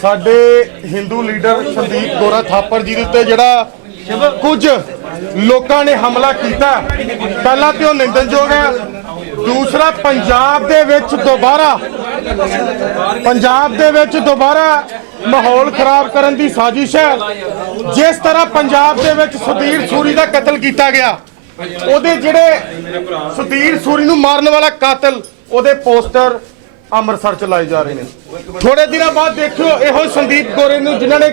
ਸਾਡੇ ਹਿੰਦੂ ਲੀਡਰ ਸੰਦੀਪ ਗੋਰਾ ਥਾਪਰ ਜੀ ਦੇ ਉੱਤੇ ਜਿਹੜਾ ਕੁਝ ਲੋਕਾਂ ਨੇ ਹਮਲਾ ਕੀਤਾ, ਪਹਿਲਾਂ ਤੇ ਉਹ ਨਿੰਦਨਯੋਗ ਹੈ, ਦੂਸਰਾ ਪੰਜਾਬ ਦੇ ਵਿੱਚ ਦੁਬਾਰਾ, ਪੰਜਾਬ ਦੇ ਵਿੱਚ ਦੁਬਾਰਾ ਮਾਹੌਲ ਖਰਾਬ ਕਰਨ ਦੀ ਸਾਜ਼ਿਸ਼ ਹੈ। ਜਿਸ ਤਰ੍ਹਾਂ ਪੰਜਾਬ ਦੇ ਵਿੱਚ ਸੁਧੀਰ ਸੂਰੀ ਦਾ ਕਤਲ ਕੀਤਾ ਗਿਆ, ਉਹਦੇ ਜਿਹੜੇ ਸੁਧੀਰ ਸੂਰੀ ਨੂੰ ਮਾਰਨ ਵਾਲਾ ਕਾਤਲ, ਉਹਦੇ ਪੋਸਟਰ ਅੰਮ੍ਰਿਤਸਰ ਚ ਲਾਏ ਜਾ ਰਹੇ ਨੇ। ਥੋੜੇ ਦਿਨਾਂ ਬਾਅਦ ਦੇਖਿਓ ਇਹੋ ਸੰਦੀਪ ਗੋਰੇ ਨੂੰ ਜਿਨ੍ਹਾਂ ਨੇ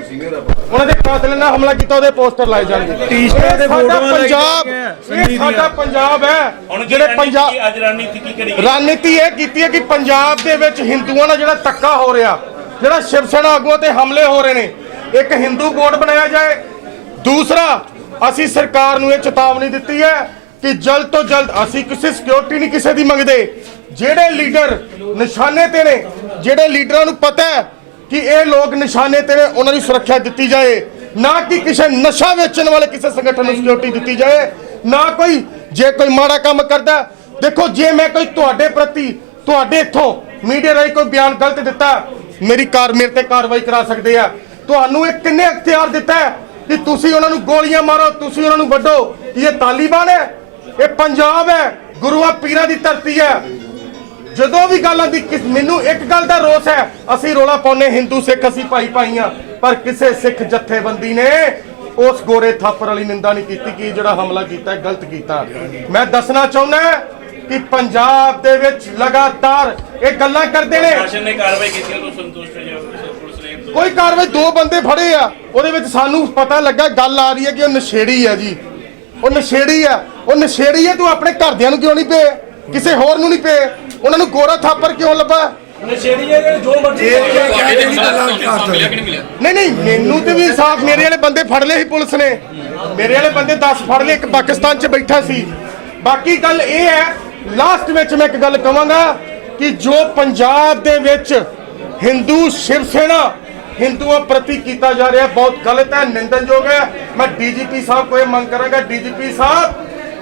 ਉਹਨਾਂ ਦੇ ਕਾਤਲ ਨਾਲ ਹਮਲਾ ਕੀਤਾ ਉਹਦੇ ਪੋਸਟਰ ਲਾਏ ਜਾਣਗੇ। ਟੀ-ਸ਼ਰਟਾਂ ਸਾਡਾ ਫੋਟੋਆਂ ਪੰਜਾਬ ਇਹ ਸਾਡਾ। ਪੰਜਾਬ ਹੈ। ਹੁਣ ਜਿਹੜੇ ਪੰਜਾਬ ਅੱਜ ਰਣਨੀਤੀ ਕੀ ਕਰੀ ਰਣਨੀਤੀ ਇਹ ਕੀਤੀ ਹੈ ਕਿ ਪੰਜਾਬ ਦੇ ਵਿੱਚ ਹਿੰਦੂਆਂ ਨਾਲ ਜਿਹੜਾ ਧੱਕਾ ਹੋ ਰਿਹਾ ਜਿਹੜਾ ਸ਼ਿਵ ਸੈਨਾ ਆਗੂਆਂ ਤੇ ਹਮਲੇ ਹੋ ਰਹੇ ਨੇ ਇੱਕ ਹਿੰਦੂ ਬੋਰਡ ਬਣਾਇਆ ਜਾਏ। ਦੂਸਰਾ ਅਸੀਂ ਸਰਕਾਰ ਨੂੰ ਇਹ ਚੇਤਾਵਨੀ ਦਿੱਤੀ ਹੈ ਕਿ ਜਲਦ ਤੋਂ ਜਲਦ ਅਸੀਂ ਕਿਸੇ ਸਿਕਿਉਰਿਟੀ ਨਹੀਂ ਕਿਸੇ ਦੀ ਮੰਗਦੇ। ਜਿਹੜੇ ਲੀਡਰ ਨਿਸ਼ਾਨੇ ਤੇ ਨੇ, ਜਿਹੜੇ ਲੀਡਰਾਂ ਨੂੰ ਪਤਾ ਹੈ ਕਿ ਇਹ ਲੋਕ ਨਿਸ਼ਾਨੇ ਤੇ ਨੇ, ਉਹਨਾਂ ਦੀ ਸੁਰੱਖਿਆ ਦਿੱਤੀ ਜਾਏ। ਨਾ ਕਿ ਕਿਸੇ ਨਸ਼ਾ ਵੇਚਣ ਵਾਲੇ ਕਿਸੇ ਸੰਗਠਨ ਨੂੰ ਸਿਕਿਉਰਿਟੀ ਦਿੱਤੀ ਜਾਏ। ਨਾ ਕੋਈ, ਜੇ ਕੋਈ ਮਾੜਾ ਕੰਮ ਕਰਦਾ, ਦੇਖੋ, ਜੇ ਮੈਂ ਕੋਈ ਤੁਹਾਡੇ ਪ੍ਰਤੀ, ਤੁਹਾਡੇ ਇੱਥੋਂ ਮੀਡੀਆ ਰਾਹੀਂ ਕੋਈ ਬਿਆਨ ਗਲਤ ਦਿੱਤਾ, ਮੇਰੀ ਕਾਰ, ਮੇਰੇ ਤੇ ਕਾਰਵਾਈ ਕਰਾ ਸਕਦੇ ਆ। ਤੁਹਾਨੂੰ ਇਹ ਕਿੰਨੇ ਅਖਤਿਆਰ ਦਿੱਤਾ ਕਿ ਤੁਸੀਂ ਉਹਨਾਂ ਨੂੰ ਗੋਲੀਆਂ ਮਾਰੋ, ਤੁਸੀਂ ਉਹਨਾਂ ਨੂੰ ਵੱਢੋ। ਕੀ ਇਹ ਤਾਲੀਬਾਨ ਹੈ। ਇਹ ਪੰਜਾਬ ਹੈ ਗੁਰੂਆਂ ਪੀਰਾਂ ਦੀ ਧਰਤੀ ਹੈ। ਜਦੋਂ ਵੀ ਗੱਲ ਆਂਦੀ ਮੈਨੂੰ ਇੱਕ ਗੱਲ ਦਾ ਰੋਸ ਹੈ ਅਸੀਂ ਰੋਲਾ ਪਾਉਨੇ ਹਿੰਦੂ ਸਿੱਖ ਅਸੀਂ ਭਾਈ ਭਾਈਆਂ ਪਰ ਕਿਸੇ ਸਿੱਖ ਜਥੇਬੰਦੀ ਨੇ ਉਸ ਗੋਰੇ ਥਾਪਰ ਵਾਲੀ ਨਿੰਦਾ ਨਹੀਂ ਕੀਤੀ ਕਿ ਜਿਹੜਾ ਹਮਲਾ ਕੀਤਾ ਹੈ, ਗਲਤ ਕੀਤਾ। ਮੈਂ ਦੱਸਣਾ ਚਾਹੁੰਦਾ ਕਿ ਪੰਜਾਬ ਦੇ ਵਿੱਚ ਲਗਾਤਾਰ ਇਹ ਗੱਲਾਂ ਕਰਦੇ ਨੇ। ਪ੍ਰਸ਼ਾਸਨ ਨੇ ਕਾਰਵਾਈ ਕੀਤੀ ਉਹ ਸੰਤੁਸ਼ਟ ਹੈ ਕੋਈ ਕਾਰਵਾਈ ਦੋ ਬੰਦੇ ਫੜੇ ਆ ਉਹਦੇ ਵਿੱਚ ਸਾਨੂੰ ਪਤਾ ਲੱਗਾ ਗੱਲ ਆ ਰਹੀ ਹੈ ਕਿ ਉਹ ਨਸ਼ੇੜੀ ਆ ਜੀ। ਉਹ ਨਸ਼ੇੜੀ ਆ। ਉਹ ਨਸ਼ੇੜੀ ਆ ਤੂੰ ਆਪਣੇ ਘਰਦਿਆਂ ਨੂੰ ਕਿਉਂ ਨਹੀਂ ਪਏ ਕਿਸੇ ਹੋਰ ਨੂੰ ਨਹੀਂ ਪਏ ਉਹਨਾਂ ਨੂੰ ਗੋਰਾ ਥਾਪਰ ਕਿਉਂ ਲੱਭਾ? ਨਹੀਂ ਨਹੀਂ ਮੈਨੂੰ ਤੇ ਵੀ ਇਨਸਾਫ ਮੇਰੇ ਵਾਲੇ ਬੰਦੇ ਫੜ ਲਏ ਸੀ ਪੁਲਿਸ ਨੇ। ਮੇਰੇ ਵਾਲੇ ਬੰਦੇ 10 ਫੜ ਲਏ ਇੱਕ ਪਾਕਿਸਤਾਨ 'ਚ ਬੈਠਾ ਸੀ। ਬਾਕੀ ਗੱਲ ਇਹ ਹੈ ਲਾਸਟ ਵਿੱਚ ਮੈਂ ਇੱਕ ਗੱਲ ਕਵਾਂਗਾ ਕਿ ਜੋ ਪੰਜਾਬ ਦੇ ਵਿੱਚ ਹਿੰਦੂ ਸ਼ਿਵ ਸੈਨਾ ਹਿੰਦੂਆਂ ਪ੍ਰਤੀ ਕੀਤਾ ਜਾ ਰਿਹਾ ਬਹੁਤ ਗਲਤ ਹੈ ਨਿੰਦਨਯੋਗ ਹੈ। ਮੈਂ ਡੀਜੀਪੀ ਸਾਹਿਬ ਕੋਲ ਇਹ ਮੰਗ ਕਰਾਂਗਾ ਡੀਜੀਪੀ ਸਾਹਿਬ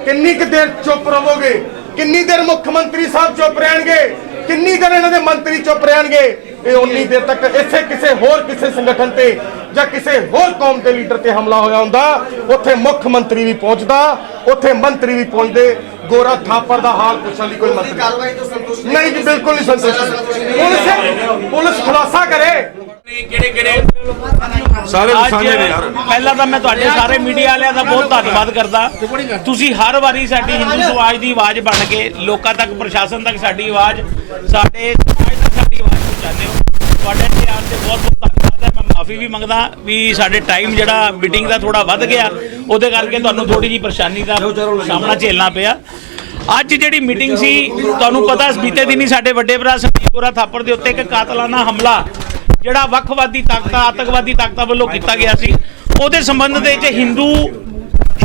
ਕਿੰਨੀ ਕੁ ਦੇਰ ਚੁੱਪ ਰਹੋਗੇ? ਕਿੰਨੀ ਦੇਰ ਮੁੱਖ ਮੰਤਰੀ ਸਾਹਿਬ ਚੁੱਪ ਰਹਿਣਗੇ? ਕਿੰਨੀ ਦੇਰ ਇਹਨਾਂ ਦੇ ਮੰਤਰੀ ਚੁੱਪ ਰਹਿਣਗੇ? ਇਹ ਉਨੀ ਦੇਰ ਤੱਕ ਇੱਥੇ ਕਿਸੇ ਹੋਰ ਕਿਸੇ ਸੰਗਠਨ ਤੇ ਜਾਂ ਕਿਸੇ ਹੋਰ ਕੌਮ ਦੇ ਲੀਡਰ ਤੇ ਹਮਲਾ ਹੋਇਆ ਹੁੰਦਾ ਉੱਥੇ ਮੁੱਖ ਮੰਤਰੀ ਵੀ ਪਹੁੰਚਦਾ ਉੱਥੇ ਮੰਤਰੀ ਵੀ ਪਹੁੰਚਦੇ। ਗੋਰਾ ਥਾਪਰ ਦਾ ਹਾਲ ਪੁੱਛਣ ਲਈ ਕੋਈ ਮੰਤਰੀ ਨਹੀਂ ਜੀ ਬਿਲਕੁਲ ਨਹੀਂ ਸੰਤੁਸ਼ਟ। ਪੁਲਿਸ ਪੁਲਿਸ ਖੁਲਾਸਾ ਕਰੇ। ਸਾਰੇ ਸਾਂਝੇ ਨੇ ਯਾਰ। ਪਹਿਲਾਂ ਤਾਂ ਮੈਂ ਤੁਹਾਡੇ ਸਾਰੇ ਮੀਡੀਆ ਵਾਲਿਆਂ ਦਾ ਬਹੁਤ ਧੰਨਵਾਦ ਕਰਦਾ। ਤੁਸੀਂ ਹਰ ਵਾਰੀ ਸਾਡੀ ਹਿੰਦੂ ਸਮਾਜ ਦੀ ਆਵਾਜ਼ ਬਣ ਕੇ ਲੋਕਾਂ ਤੱਕ ਪ੍ਰਸ਼ਾਸਨ ਤੱਕ ਸਾਡੀ ਆਵਾਜ਼ ਸਾਡੇ ਸਮਾਜ ਤੱਕ ਸਾਡੀ ਆਵਾਜ਼ ਪਹੁੰਚਾਉਂਦੇ ਹੋ। ਤੁਹਾਡੇ ਧਿਆਨ ਤੇ ਬਹੁਤ ਬਹੁਤ ਧੰਨਵਾਦ ਹੈ। ਮੈਂ ਮਾਫੀ ਵੀ ਮੰਗਦਾ ਵੀ ਸਾਡੇ ਟਾਈਮ ਜਿਹੜਾ ਮੀਟਿੰਗ ਦਾ ਥੋੜਾ ਵੱਧ ਗਿਆ। ਉਹਦੇ ਕਰਕੇ ਤੁਹਾਨੂੰ ਥੋੜੀ ਜੀ ਪਰੇਸ਼ਾਨੀ ਦਾ ਸਾਹਮਣਾ ਝੇਲਣਾ ਪਿਆ। ਅੱਜ ਜਿਹੜੀ ਮੀਟਿੰਗ ਸੀ ਤੁਹਾਨੂੰ ਪਤਾ ਬੀਤੇ ਦਿਨੀ ਸਾਡੇ ਵੱਡੇ ਭਰਾ ਸੰਦੀਪ ਗੋਰਾ ਥਾਪਰ ਦੇ ਉੱਤੇ ਇੱਕ ਕਾਤਲਾਨਾ ਹਮਲਾ ਜਿਹੜਾ ਵੱਖਵਾਦੀ ਤਾਕਤਾਂ ਆਤੰਕਵਾਦੀ ਤਾਕਤਾਂ ਵੱਲੋਂ ਕੀਤਾ ਗਿਆ ਸੀ। ਉਹਦੇ ਸੰਬੰਧ ਦੇ ਵਿੱਚ ਹਿੰਦੂ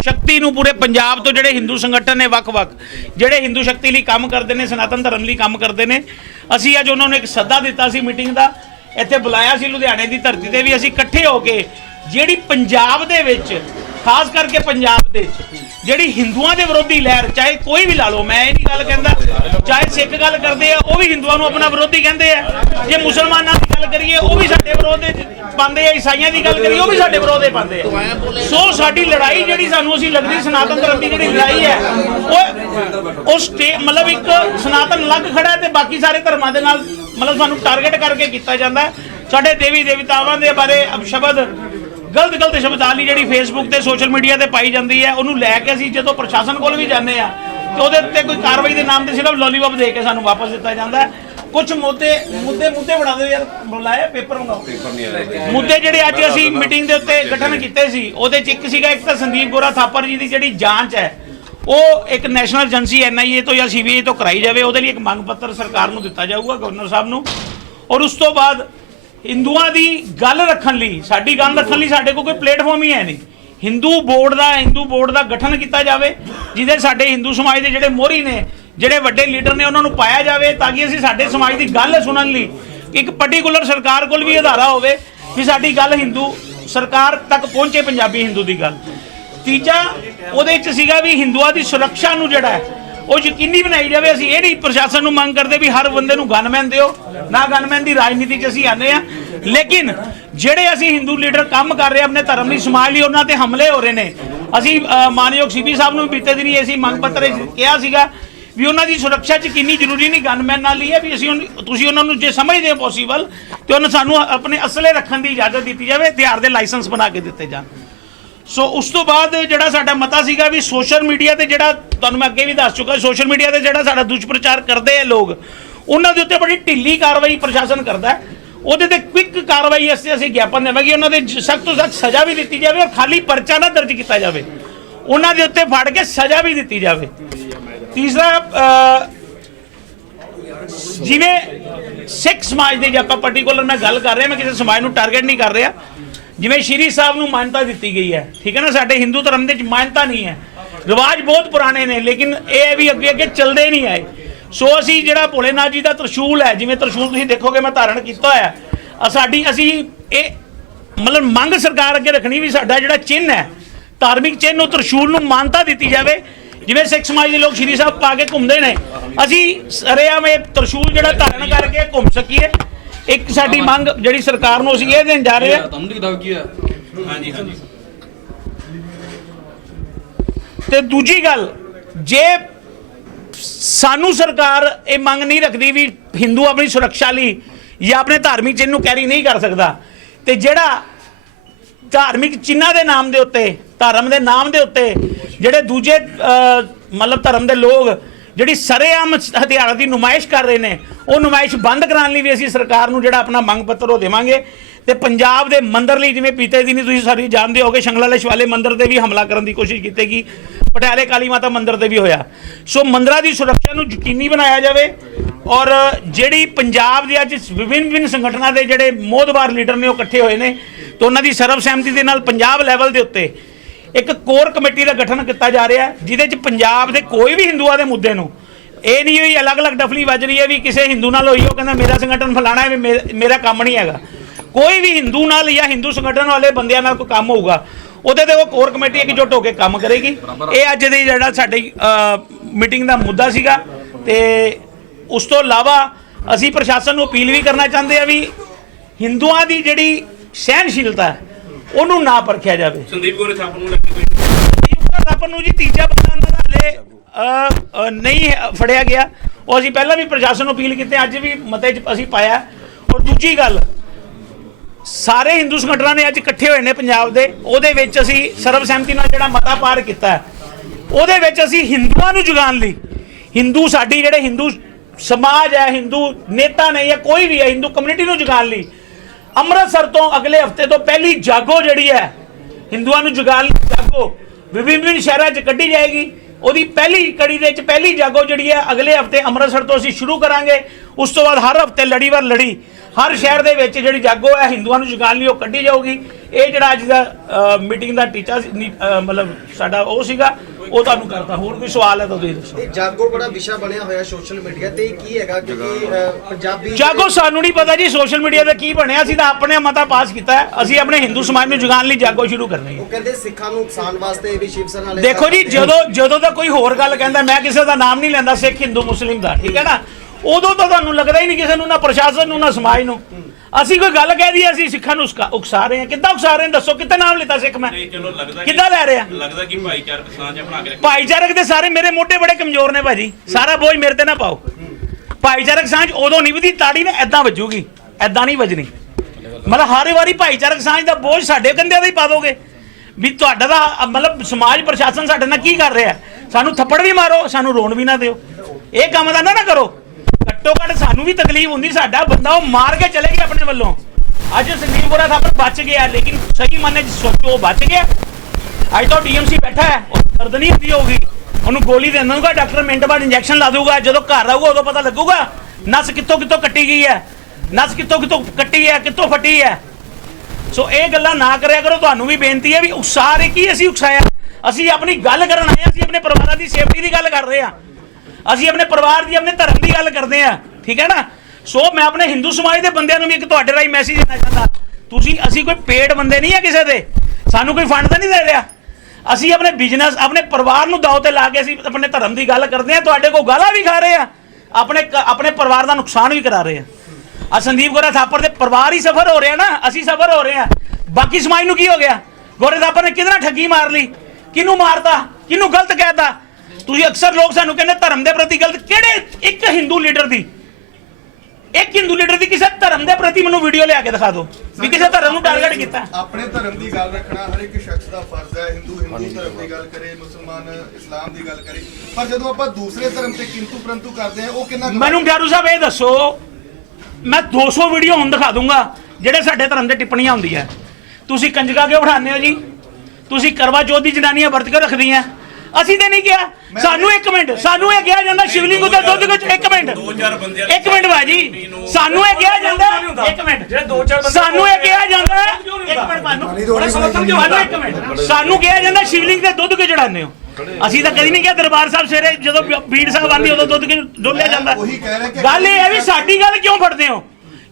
ਸ਼ਕਤੀ ਨੂੰ ਪੂਰੇ ਪੰਜਾਬ ਤੋਂ ਜਿਹੜੇ ਹਿੰਦੂ ਸੰਗਠਨ ਨੇ ਵੱਖ-ਵੱਖ ਜਿਹੜੇ ਹਿੰਦੂ ਸ਼ਕਤੀ ਲਈ ਕੰਮ ਕਰਦੇ ਨੇ ਸਨਾਤਨ ਧਰਮ ਲਈ ਕੰਮ ਕਰਦੇ ਨੇ ਅਸੀਂ ਅੱਜ ਉਹਨਾਂ ਨੂੰ ਇੱਕ ਸੱਦਾ ਦਿੱਤਾ ਸੀ ਮੀਟਿੰਗ ਦਾ। ਇੱਥੇ ਬੁਲਾਇਆ ਸੀ ਲੁਧਿਆਣੇ ਦੀ ਧਰਤੀ ਤੇ ਵੀ ਅਸੀਂ ਇਕੱਠੇ ਹੋ ਕੇ ਜਿਹੜੀ ਪੰਜਾਬ ਦੇ ਵਿੱਚ ਖਾਸ ਕਰਕੇ ਪੰਜਾਬ ਦੇ ਜਿਹੜੀ ਹਿੰਦੂਆਂ ਦੇ ਵਿਰੋਧੀ ਲਹਿਰ, ਚਾਹੇ ਕੋਈ ਵੀ ਲਾ ਲਓ, ਮੈਂ ਇਹ ਨਹੀਂ ਗੱਲ ਕਹਿੰਦਾ, ਚਾਹੇ ਸਿੱਖ ਗੱਲ ਕਰਦੇ ਆ, ਉਹ ਵੀ ਹਿੰਦੂਆਂ ਨੂੰ ਆਪਣਾ ਵਿਰੋਧੀ ਕਹਿੰਦੇ ਆ। ਜੇ ਮੁਸਲਮਾਨਾਂ ਦੀ ਗੱਲ ਕਰੀਏ, ਉਹ ਵੀ ਸਾਡੇ ਵਿਰੋਧ ਦੇ ਪਾਉਂਦੇ ਆ, ਈਸਾਈਆਂ ਦੀ ਗੱਲ ਕਰੀਏ, ਉਹ ਵੀ ਸਾਡੇ ਵਿਰੋਧ ਦੇ ਪਾਉਂਦੇ ਆ। ਸੋ ਸਾਡੀ ਲੜਾਈ ਜਿਹੜੀ ਸਾਨੂੰ ਅਸੀਂ ਲੱਗਦੀ, ਸਨਾਤਨ ਧਰਮ ਦੀ ਜਿਹੜੀ ਲੜਾਈ ਹੈ, ਉਹ ਉਹ ਸਟੇ ਮਤਲਬ ਇੱਕ ਸਨਾਤਨ ਅਲੱਗ ਖੜਾ ਹੈ ਤੇ ਬਾਕੀ ਸਾਰੇ ਧਰਮਾਂ ਦੇ ਨਾਲ ਮਤਲਬ ਸਾਨੂੰ ਟਾਰਗੇਟ ਕਰਕੇ ਕੀਤਾ ਜਾਂਦਾ ਸਾਡੇ ਦੇਵੀ ਦੇਵਤਾਵਾਂ ਦੇ ਬਾਰੇ ਅਪਸ਼ਬਦ ਗਲਤ ਗਲਤ ਸ਼ਬਦਾਵਲੀ ਜਿਹੜੀ ਫੇਸਬੁੱਕ ਤੇ ਸੋਸ਼ਲ ਮੀਡੀਆ ਤੇ ਪਾਈ ਜਾਂਦੀ ਹੈ ਉਹਨੂੰ ਲੈ ਕੇ ਅਸੀਂ ਜਦੋਂ ਪ੍ਰਸ਼ਾਸਨ ਕੋਲ ਵੀ ਜਾਂਦੇ ਆ ਤੇ ਉਹਦੇ ਉੱਤੇ ਕੋਈ ਕਾਰਵਾਈ ਦੇ ਨਾਮ ਤੇ ਸਿਰਫ ਲੋਲੀਪੌਪ ਦੇ ਕੇ ਸਾਨੂੰ ਵਾਪਸ ਦਿੱਤਾ ਜਾਂਦਾ ਹੈ। ਕੁਝ ਮੁੱਦੇ ਮੁੱਦੇ ਮੁੱਦੇ ਬਣਾ ਦਿਓ ਯਾਰ ਬੁਲਾਇਆ ਪੇਪਰ ਮੰਗਾਓ। ਮੁੱਦੇ ਜਿਹੜੇ ਅੱਜ ਅਸੀਂ ਮੀਟਿੰਗ ਦੇ ਉੱਤੇ ਗਠਨ ਕੀਤੇ ਸੀ ਉਹਦੇ ਚ ਇੱਕ ਸੀਗਾ ਇੱਕ ਤਾਂ ਸੰਦੀਪ ਗੋਰਾ ਥਾਪਰ ਜੀ ਦੀ ਜਿਹੜੀ ਜਾਂਚ ਹੈ ਉਹ ਇੱਕ ਨੈਸ਼ਨਲ ਏਜੰਸੀ ਐਨਆਈਏ ਤੋਂ ਜਾਂ ਸੀਬੀਆਈ ਤੋਂ ਕਰਾਈ ਜਾਵੇ ਉਹਦੇ ਲਈ ਇੱਕ ਮੰਗ ਪੱਤਰ ਸਰਕਾਰ ਨੂੰ ਦਿੱਤਾ ਜਾਊਗਾ ਗਵਰਨਰ ਸਾਹਿਬ ਨੂੰ। ਔਰ ਉਸ ਤੋਂ ਬਾਅਦ ਹਿੰਦੂਆਂ ਦੀ ਗੱਲ ਰੱਖਣ ਲਈ ਸਾਡੀ ਗੱਲ ਰੱਖਣ ਲਈ ਸਾਡੇ ਕੋਲ ਕੋਈ ਪਲੇਟਫਾਰਮ ਹੀ ਹੈ ਨਹੀਂ। ਹਿੰਦੂ ਬੋਰਡ ਦਾ ਹਿੰਦੂ ਬੋਰਡ ਦਾ ਗਠਨ ਕੀਤਾ ਜਾਵੇ ਜਿਹਦੇ ਸਾਡੇ ਹਿੰਦੂ ਸਮਾਜ ਦੇ ਜਿਹੜੇ ਮੋਹਰੀ ਨੇ ਜਿਹੜੇ ਵੱਡੇ ਲੀਡਰ ਨੇ ਉਹਨਾਂ ਨੂੰ ਪਾਇਆ ਜਾਵੇ ਤਾਂ ਕਿ ਅਸੀਂ ਸਾਡੇ ਸਮਾਜ ਦੀ ਗੱਲ ਸੁਣਨ ਲਈ ਇੱਕ ਪਾਰਟਿਕੂਲਰ ਸਰਕਾਰ ਕੋਲ ਵੀ ਅਧਾਰਾ ਹੋਵੇ ਵੀ ਸਾਡੀ ਗੱਲ ਹਿੰਦੂ ਸਰਕਾਰ ਤੱਕ ਪਹੁੰਚੇ ਪੰਜਾਬੀ ਹਿੰਦੂ ਦੀ ਗੱਲ। ਤੀਜਾ ਉਹਦੇ ਵਿੱਚ ਸੀਗਾ ਵੀ ਹਿੰਦੂਆਂ ਦੀ ਸੁਰੱਖਿਆ ਨੂੰ ਜਿਹੜਾ ਹੈ ਉਹ ਯਕੀਨੀ ਬਣਾਈ ਜਾਵੇ। ਅਸੀਂ ਇਹ ਨਹੀਂ ਪ੍ਰਸ਼ਾਸਨ ਨੂੰ ਮੰਗ ਕਰਦੇ ਵੀ ਹਰ ਬੰਦੇ ਨੂੰ ਗਨਮੈਨ ਦਿਓ ਨਾ ਗਨਮੈਨ ਦੀ ਰਾਜਨੀਤੀ 'ਚ ਅਸੀਂ ਆਨੇ ਆ ਲੇਕਿਨ ਜਿਹੜੇ ਅਸੀਂ ਹਿੰਦੂ ਲੀਡਰ ਕੰਮ ਕਰ ਰਹੇ ਆਪਣੇ ਧਰਮ ਲਈ ਸਮਾਜ ਲਈ ਉਹਨਾਂ ਤੇ ਹਮਲੇ ਹੋ ਰਹੇ ਨੇ। ਅਸੀਂ ਅ, ਮਾਨਯੋਗ ਸੀਪੀ ਸਾਹਿਬ ਨੂੰ ਬੀਤੇ ਦਿਨੀ ਅਸੀਂ ਮੰਗ ਪੱਤਰ ਕਿਹਾ ਸੀਗਾ ਵੀ ਉਹਨਾਂ ਦੀ ਸੁਰੱਖਿਆ ਚ ਕਿੰਨੀ ਜ਼ਰੂਰੀ ਨਹੀਂ ਗਨਮੈਨ ਨਾਲ ਹੀ ਹੈ ਵੀ ਅਸੀਂ ਤੁਸੀਂ ਉਹਨਾਂ ਨੂੰ ਜੇ ਸਮਝਦੇ ਹੋ ਪੋਸੀਬਲ ਤੇ ਉਹਨਾਂ ਸਾਨੂੰ ਆਪਣੇ ਅਸਲੇ ਰੱਖਣ ਦੀ ਇਜਾਜ਼ਤ ਦਿੱਤੀ ਜਾਵੇ ਹਥਿਆਰ ਦੇ ਲਾਇਸੈਂਸ ਬਣਾ ਕੇ ਦਿੱਤੇ ਜਾਣ। ਸੋ ਉਸ ਤੋਂ ਬਾਅਦ ਜਿਹੜਾ ਸਾਡਾ ਮਤਾ ਸੀਗਾ ਵੀ ਸੋਸ਼ਲ ਮੀਡੀਆ ਤੇ ਜਿਹੜਾ ਤੁਹਾਨੂੰ ਮੈਂ ਅੱਗੇ ਵੀ ਦੱਸ ਚੁੱਕਾ ਸੋਸ਼ਲ ਮੀਡੀਆ ਤੇ ਜਿਹੜਾ ਸਾਡਾ ਦੁਸ਼ਪ੍ਰਚਾਰ ਕਰਦੇ ਆ ਲੋਕ ਉਹਨਾਂ ਦੇ ਉੱਤੇ ਬੜੀ ਢਿੱਲੀ ਕਾਰਵਾਈ ਪ੍ਰਸ਼ਾਸਨ ਕਰਦਾ ਹੈ। ਉਹਦੇ ਤੇ ਕੁਇਕ ਕਾਰਵਾਈ ਅਸੀਂ ਅਸੀਂ ਗਿਆਪਨ ਦੇਵਾਂਗੇ। ਉਹਨਾਂ ਦੇ ਸਖਤ ਤੋਂ ਸਖਤ ਸਜ਼ਾ ਵੀ ਦਿੱਤੀ ਜਾਵੇ ਔਰ ਖਾਲੀ ਪਰਚਾ ਨਾ ਦਰਜ ਕੀਤਾ ਜਾਵੇ। ਉਹਨਾਂ ਦੇ ਉੱਤੇ ਫੜ ਕੇ ਸਜ਼ਾ ਵੀ ਦਿੱਤੀ ਜਾਵੇ। ਤੀਸਰਾ ਜਿਵੇਂ ਸਿੱਖ ਸਮਾਜ ਦੇ ਜੇ ਆਪਾਂ ਪਾਰਟਿਕੂਲਰ ਮੈਂ ਗੱਲ ਕਰ ਰਿਹਾ, ਮੈਂ ਕਿਸੇ ਸਮਾਜ ਨੂੰ ਟਾਰਗੇਟ ਨਹੀਂ ਕਰ ਰਿਹਾ। ਜਿਵੇਂ ਸ਼੍ਰੀ ਸਾਹਿਬ ਨੂੰ ਮਾਨਤਾ ਦਿੱਤੀ ਗਈ ਹੈ। ਠੀਕ ਹੈ ਨਾ? ਸਾਡੇ ਹਿੰਦੂ ਧਰਮ ਦੇ ਵਿੱਚ ਮਾਨਤਾ ਨਹੀਂ ਹੈ। ਰਿਵਾਜ ਬਹੁਤ ਪੁਰਾਣੇ ਨੇ, ਲੇਕਿਨ ਇਹ ਵੀ ਅੱਗੇ ਅੱਗੇ ਚੱਲਦੇ ਨਹੀਂ ਆਏ। ਸੋ ਅਸੀਂ ਜਿਹੜਾ ਭੋਲੇਨਾਥ ਜੀ ਦਾ ਤ੍ਰਿਸ਼ੂਲ ਹੈ ਜਿਵੇਂ ਤ੍ਰਿਸ਼ੂਲ ਤੁਸੀਂ ਦੇਖੋਗੇ ਮੈਂ ਧਾਰਨ ਕੀਤਾ ਹੋਇਆ ਅ ਸਾਡੀ ਅਸੀਂ ਇਹ ਮਤਲਬ ਮੰਗ ਸਰਕਾਰ ਅੱਗੇ ਰੱਖਣੀ ਵੀ ਸਾਡਾ ਜਿਹੜਾ ਚਿੰਨ੍ਹ ਹੈ ਧਾਰਮਿਕ ਚਿੰਨ੍ਹ ਉਹ ਤ੍ਰਿਸ਼ੂਲ ਨੂੰ ਮਾਨਤਾ ਦਿੱਤੀ ਜਾਵੇ। ਜਿਵੇਂ ਸਿੱਖ ਸਮਾਜ ਦੇ ਲੋਕ ਸ਼੍ਰੀ ਸਾਹਿਬ ਪਾ ਕੇ ਘੁੰਮਦੇ ਨੇ ਅਸੀਂ ਸਰੇਆਮ ਇਹ ਤ੍ਰਿਸ਼ੂਲ ਜਿਹੜਾ ਧਾਰਨ ਕਰਕੇ ਘੁੰਮ ਸਕੀਏ। ਇੱਕ ਸਾਡੀ ਮੰਗ ਜਿਹੜੀ ਸਰਕਾਰ ਨੂੰ ਅਸੀਂ ਇਹ ਦੇਣ ਜਾ ਰਹੇ ਹਾਂ। ਤੁਹਾਨੂੰ ਦਿਖਾਓ ਕੀ ਹੈ। ਹਾਂਜੀ ਹਾਂਜੀ। ਤੇ ਦੂਜੀ ਗੱਲ ਜੇ ਸਾਨੂੰ ਸਰਕਾਰ ਇਹ ਮੰਗ ਨਹੀਂ ਰੱਖਦੀ ਵੀ ਹਿੰਦੂ ਆਪਣੀ ਸੁਰੱਖਿਆ ਲਈ ਜਾਂ ਆਪਣੇ ਧਾਰਮਿਕ ਚਿੰਨ੍ਹ ਨੂੰ ਕੈਰੀ ਨਹੀਂ ਕਰ ਸਕਦਾ। ਤੇ ਜਿਹੜਾ ਧਾਰਮਿਕ ਚਿੰਨਾਂ ਦੇ ਨਾਮ ਦੇ ਉੱਤੇ, ਧਰਮ ਦੇ ਨਾਮ ਦੇ ਉੱਤੇ, ਜਿਹੜੇ ਦੂਜੇ ਮਤਲਬ ਧਰਮ ਦੇ ਲੋਕ ਜਿਹੜੀ ਸਰੇਆਮ ਹਥਿਆਰਾਂ ਦੀ ਨੁਮਾਇਸ਼ ਕਰ ਰਹੇ ਨੇ, ਉਹ ਨੁਮਾਇਸ਼ ਬੰਦ ਕਰਾਉਣ ਲਈ ਵੀ ਅਸੀਂ ਸਰਕਾਰ ਨੂੰ ਜਿਹੜਾ ਆਪਣਾ ਮੰਗ ਪੱਤਰ ਉਹ ਦੇਵਾਂਗੇ। ਤੇ ਪੰਜਾਬ ਦੇ ਮੰਦਰ ਲਈ ਜਿਵੇਂ ਪੀਤੇ ਦਿਨੀ ਤੁਸੀਂ ਸਾਰੇ ਜਾਣਦੇ ਹੋਗੇ ਸ਼ੰਗਲਾ ਸ਼ਿਵਾਲੇ ਮੰਦਰ ਤੇ ਵੀ ਹਮਲਾ ਕਰਨ ਦੀ ਕੋਸ਼ਿਸ਼ ਕੀਤੀ ਗਈ ਪਟਿਆਲੇ ਕਾਲੀ ਮਾਤਾ ਮੰਦਰ ਤੇ ਵੀ ਹੋਇਆ। ਸੋ ਮੰਦਰਾਂ ਦੀ ਸੁਰੱਖਿਆ ਨੂੰ ਯਕੀਨੀ ਬਣਾਇਆ ਜਾਵੇ ਔਰ ਜਿਹੜੀ ਪੰਜਾਬ ਦੇ ਅੱਜ ਵਿਭਿੰਨ ਵਿਭਿੰਨ ਸੰਗਠਨਾਂ ਦੇ ਜਿਹੜੇ ਮੋਦਵਾਰ ਲੀਡਰ ਨੇ ਉਹ ਇਕੱਠੇ ਹੋਏ ਨੇ, ਤੇ ਉਹਨਾਂ ਦੀ ਸਰਬਸਹਿਮਤੀ ਦੇ ਨਾਲ ਪੰਜਾਬ ਲੈਵਲ ਦੇ ਉੱਤੇ ਇੱਕ ਕੋਰ ਕਮੇਟੀ ਦਾ ਗਠਨ ਕੀਤਾ ਜਾ ਰਿਹਾ ਜਿਹਦੇ 'ਚ ਪੰਜਾਬ ਦੇ ਕੋਈ ਵੀ ਹਿੰਦੂਆਂ ਦੇ ਮੁੱਦੇ ਨੂੰ, ਇਹ ਨਹੀਂ ਹੋਈ ਅਲੱਗ-ਅਲੱਗ ਡਫਲੀ ਵੱਜ ਰਹੀ ਹੈ ਵੀ ਕਿਸੇ ਹਿੰਦੂ ਨਾਲ ਹੋਈ, ਉਹ ਕਹਿੰਦਾ ਮੇਰਾ ਸੰਗਠਨ ਫਲਾਣਾ ਹੈ, ਵੀ ਮੇ- ਮੇਰਾ ਕੰਮ ਨਹੀਂ ਹੈਗਾ। ਕੋਈ ਵੀ ਹਿੰਦੂ ਨਾਲ ਜਾਂ ਹਿੰਦੂ ਸੰਗਠਨ ਵਾਲੇ ਬੰਦਿਆਂ ਨਾਲ ਕੋਈ ਕੰਮ ਹੋਊਗਾ ਉਹਦੇ ਤੇ ਉਹ ਕੋਰ ਕਮੇਟੀ ਇਕਜੁੱਟ ਹੋ ਕੇ ਕੰਮ ਕਰੇਗੀ। ਇਹ ਅੱਜ ਦੀ ਜਿਹੜਾ ਸਾਡੀ ਮੀਟਿੰਗ ਦਾ ਮੁੱਦਾ ਸੀਗਾ ਤੇ ਉਸ ਤੋਂ ਇਲਾਵਾ ਅਸੀਂ ਪ੍ਰਸ਼ਾਸਨ ਨੂੰ ਅਪੀਲ ਵੀ ਕਰਨਾ ਚਾਹੁੰਦੇ ਆ ਵੀ ਹਿੰਦੂਆਂ ਦੀ ਜਿਹੜੀ ਸਹਿਨਸ਼ੀਲਤਾ ਉਹਨੂੰ ਨਾ ਪਰਖਿਆ ਜਾਵੇ। ਸੰਦੀਪ ਗੋਰੇ ਥਾਪ ਨੂੰ ਲੱਗੀ ਕੋਈ ਯੁਕਤਾ ਥਾਪਰ ਨੂੰ ਜੀ ਤੀਜਾ ਬੰਦਾ ਉਹਨਾਂ ਦਾ ਹਲੇ ਅ, ਅ, ਨਹੀਂ ਫੜਿਆ ਗਿਆ। ਉਹ ਅਸੀਂ ਪਹਿਲਾਂ ਵੀ ਪ੍ਰਸ਼ਾਸਨ ਨੂੰ ਅਪੀਲ ਕੀਤੀ ਅੱਜ ਵੀ ਮਤੇ 'ਚ ਅਸੀਂ ਪਾਇਆ। ਔਰ ਦੂਜੀ ਗੱਲ ਸਾਰੇ ਹਿੰਦੂ ਸੰਗਠਨਾਂ ਨੇ ਅੱਜ ਇਕੱਠੇ ਹੋਏ ਨੇ ਪੰਜਾਬ ਦੇ। ਉਹਦੇ ਵਿੱਚ ਅਸੀਂ ਸਰਬਸਹਿਮਤੀ ਨਾਲ ਜਿਹੜਾ ਮਤਾ ਪਾਰ ਕੀਤਾ ਹੈ, ਉਹਦੇ ਵਿੱਚ ਅਸੀਂ ਹਿੰਦੂਆਂ ਨੂੰ ਜਗਾਉਣ ਲਈ, ਹਿੰਦੂ ਸਾਡੀ ਜਿਹੜੇ ਹਿੰਦੂ ਸਮਾਜ ਹੈ, ਹਿੰਦੂ ਨੇਤਾ ਨੇ ਜਾਂ ਕੋਈ ਵੀ ਹੈ, ਹਿੰਦੂ ਕਮਿਊਨਿਟੀ ਨੂੰ ਜਗਾਉਣ ਲਈ, ਅੰਮ੍ਰਿਤਸਰ ਤੋਂ ਅਗਲੇ ਹਫ਼ਤੇ ਤੋਂ ਪਹਿਲੀ ਜਾਗੋ ਜਿਹੜੀ ਹੈ, ਹਿੰਦੂਆਂ ਨੂੰ ਜਗਾਉਣ ਲਈ ਜਾਗੋ। ਵਿਭਿੰਨ ਵਿਭਿੰਨ ਸ਼ਹਿਰਾਂ 'ਚ ਕੱਢੀ ਜਾਏਗੀ। ਉਹਦੀ ਪਹਿਲੀ ਕੜੀ ਦੇ ਵਿੱਚ ਪਹਿਲੀ ਜਾਗੋ ਜਿਹੜੀ ਹੈ ਅਗਲੇ ਹਫ਼ਤੇ ਅੰਮ੍ਰਿਤਸਰ ਤੋਂ ਅਸੀਂ ਸ਼ੁਰੂ ਕਰਾਂਗੇ। ਉਸ ਤੋਂ ਬਾਅਦ ਹਰ ਹਫ਼ਤੇ ਲੜੀਵਾਰ ਲੜੀ ਹਰ ਸ਼ਹਿਰ ਦੇ ਵਿੱਚ ਜਿਹੜੀ ਜਾਗੋ ਹੈ ਹਿੰਦੂਆਂ ਨੂੰ ਜਗਾਉਣ ਲਈ ਉਹ ਕੱਢੀ ਜਾਊਗੀ। ਇਹ ਜਿਹੜਾ ਅੱਜ ਦਾ ਮੀਟਿੰਗ ਦਾ ਟੀਚਾ ਸੀ, ਮਤਲਬ ਸਾਡਾ ਉਹ ਸੀਗਾ। ਉਹ ਤੁਹਾਨੂੰ ਕਰਤਾ ਹੋਰ ਕੋਈ ਸਵਾਲ ਹੈ ਤਾਂ ਤੁਸੀਂ ਦੱਸੋ। ਇਹ ਜਾਗੋ ਬੜਾ ਵਿਸ਼ਾ ਬਣਿਆ ਹੋਇਆ ਸੋਸ਼ਲ ਮੀਡੀਆ ਤੇ ਇਹ ਕੀ ਹੈਗਾ? ਕਿਉਂਕਿ ਪੰਜਾਬੀ ਜਾਗੋ ਸਾਨੂੰ ਨਹੀਂ ਪਤਾ ਜੀ ਸੋਸ਼ਲ ਮੀਡੀਆ ਤੇ ਕੀ ਬਣਿਆ ਅਸੀਂ ਤਾਂ ਆਪਣੇ ਮਤਾ ਪਾਸ ਕੀਤਾ ਹੈ। ਅਸੀਂ ਆਪਣੇ ਹਿੰਦੂ ਸਮਾਜ ਨੂੰ ਜਗਾਉਣ ਲਈ ਜਾਗੋ ਸ਼ੁਰੂ ਕਰਨੀ ਹੈ। ਉਹ ਕਹਿੰਦੇ ਸਿੱਖਾਂ ਨੂੰ ਨੁਕਸਾਨ ਵਾਸਤੇ ਵੀ ਸ਼ਿਵ ਸੈਨਾ ਵਾਲੇ ਦੇਖੋ ਜੀ ਜਦੋਂ ਜਦੋਂ ਤਾਂ ਕੋਈ ਹੋਰ ਗੱਲ ਕਹਿੰਦਾ ਮੈਂ ਕਿਸੇ ਦਾ ਨਾਮ ਨਹੀਂ ਲੈਂਦਾ ਸਿੱਖ ਹਿੰਦੂ ਮੁਸਲਿਮ ਦਾ ਠੀਕ ਹੈ ਨਾ? ਉਦੋਂ ਤਾਂ ਤੁਹਾਨੂੰ ਲੱਗਦਾ ਹੀ ਨਹੀਂ ਕਿਸੇ ਨੂੰ ਨਾ ਪ੍ਰਸ਼ਾਸਨ ਨੂੰ ਨਾ ਸਮਾਜ ਨੂੰ। ਅਸੀਂ ਕੋਈ ਗੱਲ ਕਹਿ ਦਈਏ ਅਸੀਂ ਸਿੱਖਾਂ ਨੂੰ ਉਕਸਾ ਰਹੇ ਹਾਂ। ਕਿੱਦਾਂ ਉਕਸਾ ਰਹੇ ਹਾਂ? ਦੱਸੋ ਕਿੱਦਾਂ ਨਾਮ ਲਿੱਤਾ ਸਿੱਖ ਮੈਂ? ਨਹੀਂ ਚਲੋ ਲੱਗਦਾ ਕਿ- ਕਿੱਦਾਂ ਲੈ ਰਹੇ ਆ ਲੱਗਦਾ ਕਿ ਭਾਈਚਾਰਕ ਸਾਂਝ ਬਣਾ ਕੇ ਰੱਖੀ। ਭਾਈਚਾਰਕ ਦੇ ਸਾਰੇ ਮੇਰੇ ਮੋਢੇ ਬੜੇ ਕਮਜ਼ੋਰ ਨੇ ਭਾਜੀ। ਸਾਰਾ ਬੋਝ ਮੇਰੇ ਤੇ ਨਾ ਪਾਓ। ਭਾਈਚਾਰਕ ਸਾਂਝ ਉਦੋਂ ਨਿਭਦੀ ਤਾੜੀ ਨੇ ਐਦਾਂ ਵੱਜੂਗੀ। ਐਦਾਂ ਨਹੀਂ ਵੱਜਣੀ। ਮਤਲਬ ਹਰ ਵਾਰੀ ਭਾਈਚਾਰਕ ਸਾਂਝ ਦਾ ਬੋਝ ਸਾਡੇ ਕੰਧਿਆਂ ਤੇ ਹੀ ਪਾ ਦੋਗੇ। ਵੀ ਤੁਹਾਡਾ ਦਾ ਮਤਲਬ ਸਮਾਜ ਪ੍ਰਸ਼ਾਸਨ ਸਾਡੇ ਨਾਲ ਕੀ ਕਰ ਰਿਹਾ ਹੈ? ਸਾਨੂੰ ਥੱਪੜ ਵੀ ਮਾਰੋ ਸਾਨੂੰ ਰੋਣ ਵੀ ਨਾ ਦਿਓ। ਇਹ ਕੰਮ ਦਾ ਨਾ ਨਾ ਕਰੋ। ਘੱਟੋ ਘੱਟ ਸਾਨੂੰ ਵੀ ਤਕਲੀਫ ਹੁੰਦੀ ਸਾਡਾ, ਬੰਦਾ ਉਹ ਮਾਰ ਕੇ ਚਲੇ ਗਿਆ ਆਪਣੇ ਵੱਲੋਂ। ਅੱਜ ਸੰਦੀਪ ਬੋਰਾ ਥਾਪਰ ਬਚ ਗਿਆ, ਲੇਕਿਨ ਸਹੀ ਮੰਨੇ ਚ ਸੋਚੋ, ਉਹ ਬਚ ਗਿਆ। ਅੱਜ ਤਾਂ ਡੀਐਮਸੀ ਬੈਠਾ ਹੈ, ਉਹ ਦਰਦ ਨਹੀਂ ਹੁੰਦੀ ਹੋਊਗੀ। ਉਹਨੂੰ ਗੋਲੀ ਦੇ ਦਊਗਾ ਡਾਕਟਰ ਮਿੰਟ ਬਾਅਦ ਇੰਜੈਕਸ਼ਨ ਲਾ ਦੂਗਾ ਜਦੋਂ ਘਰ ਆਊਗਾ ਉਦੋਂ ਪਤਾ ਲੱਗੂਗਾ, ਨਸ ਕਿੱਥੋਂ ਕਿੱਥੋਂ ਕੱਟੀ ਗਈ ਹੈ। ਨਸ ਕਿੱਥੋਂ ਕਿੱਥੋਂ ਕੱਟੀ ਹੈ, ਕਿੱਥੋਂ ਫਟੀ ਹੈ। ਸੋ ਇਹ ਗੱਲਾਂ ਨਾ ਕਰਿਆ ਕਰੋ, ਤੁਹਾਨੂੰ ਵੀ ਬੇਨਤੀ ਹੈ ਵੀ ਉਕਸਾਰੇ ਕੀ ਅਸੀਂ ਉਕਸਾਇਆ। ਅਸੀਂ ਆਪਣੀ ਗੱਲ ਕਰਨ ਆਏ ਹਾਂ, ਅਸੀਂ ਆਪਣੇ ਪਰਿਵਾਰਾਂ ਦੀ ਸੇਫਟੀ ਦੀ ਗੱਲ ਕਰ ਰਹੇ ਹਾਂ। ਅਸੀਂ ਆਪਣੇ ਪਰਿਵਾਰ ਦੀ, ਆਪਣੇ ਧਰਮ ਦੀ ਗੱਲ ਕਰਦੇ ਹਾਂ, ਠੀਕ ਹੈ ਨਾ? ਸੋ ਮੈਂ ਆਪਣੇ ਹਿੰਦੂ ਸਮਾਜ ਦੇ ਬੰਦਿਆਂ ਨੂੰ ਵੀ ਇੱਕ ਤੁਹਾਡੇ ਰਾਹੀਂ ਮੈਸੇਜ ਦੇਣਾ ਚਾਹੁੰਦਾ। ਤੁਸੀਂ, ਅਸੀਂ ਕੋਈ ਪੇਡ ਬੰਦੇ ਨਹੀਂ ਆ ਕਿਸੇ ਦੇ। ਸਾਨੂੰ ਕੋਈ ਫੰਡ ਤਾਂ ਨਹੀਂ ਦੇ ਰਿਹਾ। ਅਸੀਂ ਆਪਣੇ ਬਿਜ਼ਨਸ ਆਪਣੇ ਪਰਿਵਾਰ ਨੂੰ ਦਾਅ ਤੇ ਲਾ ਕੇ ਅਸੀਂ ਆਪਣੇ ਧਰਮ ਦੀ ਗੱਲ ਕਰਦੇ ਹਾਂ। ਤੁਹਾਡੇ ਕੋਲ ਗਾਲਾਂ ਵੀ ਖਾ ਰਹੇ ਆ ਆਪਣੇ ਆਪਣੇ ਪਰਿਵਾਰ ਦਾ ਨੁਕਸਾਨ ਵੀ ਕਰਾ ਰਹੇ ਆ ਆ ਸੰਦੀਪ ਗੋਰਾ ਥਾਪਰ ਦੇ ਪਰਿਵਾਰ ਹੀ ਸਫਰ ਹੋ ਰਿਹਾ ਨਾ, ਅਸੀਂ ਸਫਰ ਹੋ ਰਹੇ ਆ ਬਾਕੀ ਸਮਾਜ ਨੂੰ ਕੀ ਹੋ ਗਿਆ? ਗੋਰੇ ਥਾਪਰ ਨੇ ਕਿਹਦੇ ਨਾਲ ਠੱਗੀ ਮਾਰ ਲਈ? ਕਿਹਨੂੰ ਮਾਰਦਾ ਕਿਹਨੂੰ ਗਲਤ ਕਹਿਤਾ? ਤੁਸੀਂ ਅਕਸਰ ਲੋਕ ਸਾਨੂੰ ਕਹਿੰਦੇ ਧਰਮ ਦੇ ਪ੍ਰਤੀ ਗਲਤ। ਕਿਹੜੇ ਇੱਕ ਹਿੰਦੂ ਲੀਡਰ ਦੀ? ਇੱਕ ਹਿੰਦੂ ਲੀਡਰ ਦੀ ਕਿਸੇ ਧਰਮ ਦੇ ਪ੍ਰਤੀ ਮੈਨੂੰ ਵੀਡੀਓ ਲਿਆ ਕੇ ਦਿਖਾ ਦਿਓ ਵੀ ਕਿਸੇ ਧਰਮ ਨੂੰ ਟਾਰਗੇਟ ਕੀਤਾ। ਆਪਣੇ ਧਰਮ ਦੀ ਗੱਲ ਰੱਖਣਾ ਹਰ ਇੱਕ ਸ਼ਖਸ ਦਾ ਫਰਜ਼ ਹੈ। ਹਿੰਦੂ ਹਿੰਦੂ ਧਰਮ ਦੀ ਗੱਲ ਕਰੇ ਮੁਸਲਮਾਨ ਇਸਲਾਮ ਦੀ ਗੱਲ ਕਰੇ। ਪਰ ਜਦੋਂ ਆਪਾਂ ਦੂਸਰੇ ਧਰਮ ਤੇ ਕਿੰਤੂ ਪ੍ਰੰਤੂ ਕਰਦੇ ਆ ਉਹ ਕਿੰਨਾ ਮੈਨੂੰ ਪਿਆਰੂ ਸਾਹਿਬ ਇਹ ਦੱਸੋ ਮੈਂ 200 ਵੀਡੀਓ ਹੁਣ ਦਿਖਾ ਦੂੰਗਾ ਜਿਹੜੇ ਸਾਡੇ ਧਰਮ ਦੇ ਟਿੱਪਣੀਆਂ ਹੁੰਦੀਆਂ। ਤੁਸੀਂ ਕੰਜਕਾ ਕਿਉਂ ਬਿਠਾਉਂਦੇ ਹੋ ਜੀ? ਤੁਸੀਂ ਕਰਵਾ ਚੌਥ ਦੀ ਜਨਾਨੀਆਂ ਵਰਤ ਕੇ ਰੱਖਦੀਆਂ। ਅਸੀਂ ਤੇ ਨਹੀਂ ਕਿਹਾ। ਸਾਨੂੰ ਇੱਕ ਮਿੰਟ ਸਾਨੂੰ ਇਹ ਕਿਹਾ ਜਾਂਦਾ ਸ਼ਿਵਲਿੰਗ ਉੱਤੇ ਦੁੱਧ ਵਿੱਚ ਇੱਕ ਮਿੰਟ। ਇੱਕ ਮਿੰਟ ਬਾਜੀ ਸਾਨੂੰ ਇਹ ਕਿਹਾ ਜਾਂਦਾ ਇੱਕ ਮਿੰਟ। ਜਿਹੜੇ ਦੋ ਚਾਰ ਸਾਨੂੰ ਇਹ ਕਿਹਾ ਜਾਂਦਾ ਇੱਕ ਮਿੰਟ ਮਾਨੂੰ ਸਾਨੂੰ ਇੱਕ ਮਿੰਟ। ਸਾਨੂੰ ਕਿਹਾ ਜਾਂਦਾ ਸ਼ਿਵਲਿੰਗ ਤੇ ਦੁੱਧ ਕਿਉਂ ਚੜਾਉਂਦੇ ਹੋ? ਅਸੀਂ ਤਾਂ ਕਦੀ ਨਹੀਂ ਕਿਹਾ ਦਰਬਾਰ ਸਾਹਿਬ ਸਵੇਰੇ ਜਦੋਂ ਬੀੜ ਸਾਹਿਬ ਆਂਦੀ ਉਦੋਂ ਦੁੱਧ ਕਿਉਂ ਡੋਲਿਆ ਜਾਂਦਾ। ਉਹੀ ਕਹਿ ਰਿਹਾ ਕਿ- ਗੱਲ ਇਹ ਹੈ ਵੀ ਸਾਡੀ ਗੱਲ ਕਿਉਂ ਫੜਦੇ ਹੋ?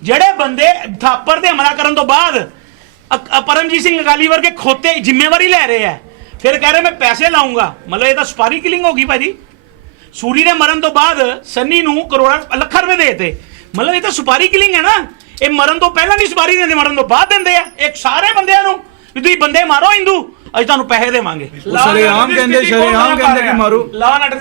ਜਿਹੜੇ ਬੰਦੇ ਥਾਪਰ ਤੇ ਹਮਲਾ ਕਰਨ ਤੋਂ ਬਾਅਦ ਪਰਮਜੀਤ ਸਿੰਘ ਅਕਾਲੀ ਵਰਗੇ ਖੋਤੇ ਜ਼ਿੰਮੇਵਾਰੀ ਲੈ ਰਹੇ ਆ। ਫਿਰ ਕਹਿ ਰਹੇ ਮੈਂ ਪੈਸੇ ਲਾਉਂਗਾ। ਮਤਲਬ ਇਹ ਤਾਂ ਸਪਾਰੀ ਕਿਲਿੰਗ ਹੋ ਗਈ ਭਾਜੀ। ਸੂਰੀ ਦੇ ਮਰਨ ਤੋਂ ਬਾਅਦ ਸੰਨੀ ਨੂੰ ਕਰੋੜਾਂ ਲੱਖਾਂ ਰੁਪਏ ਦੇਤੇ। ਮਤਲਬ ਇਹ ਤਾਂ ਸੁਪਾਰੀ ਕਿਲਿੰਗ ਹੈ ਨਾ। ਇਹ ਮਰਨ ਤੋਂ ਪਹਿਲਾਂ ਨਹੀਂ ਸੁਪਾਰੀ ਦਿੰਦੇ ਮਰਨ ਤੋਂ ਬਾਅਦ ਦਿੰਦੇ ਆ। ਇੱਕ ਸਾਰੇ ਬੰਦਿਆਂ ਨੂੰ ਵੀ ਤੁਸੀਂ ਬੰਦੇ ਮਾਰੋ ਹਿੰਦੂ ਅਸੀਂ ਤੁਹਾਨੂੰ ਪੈਸੇ ਦੇਵਾਂਗੇ। ਸ਼ਰੇਆਮ ਕਹਿੰਦੇ ਸ਼ਰੇਆਮ ਕਹਿੰਦੇ ਕਿ ਮਾਰੂ। Law and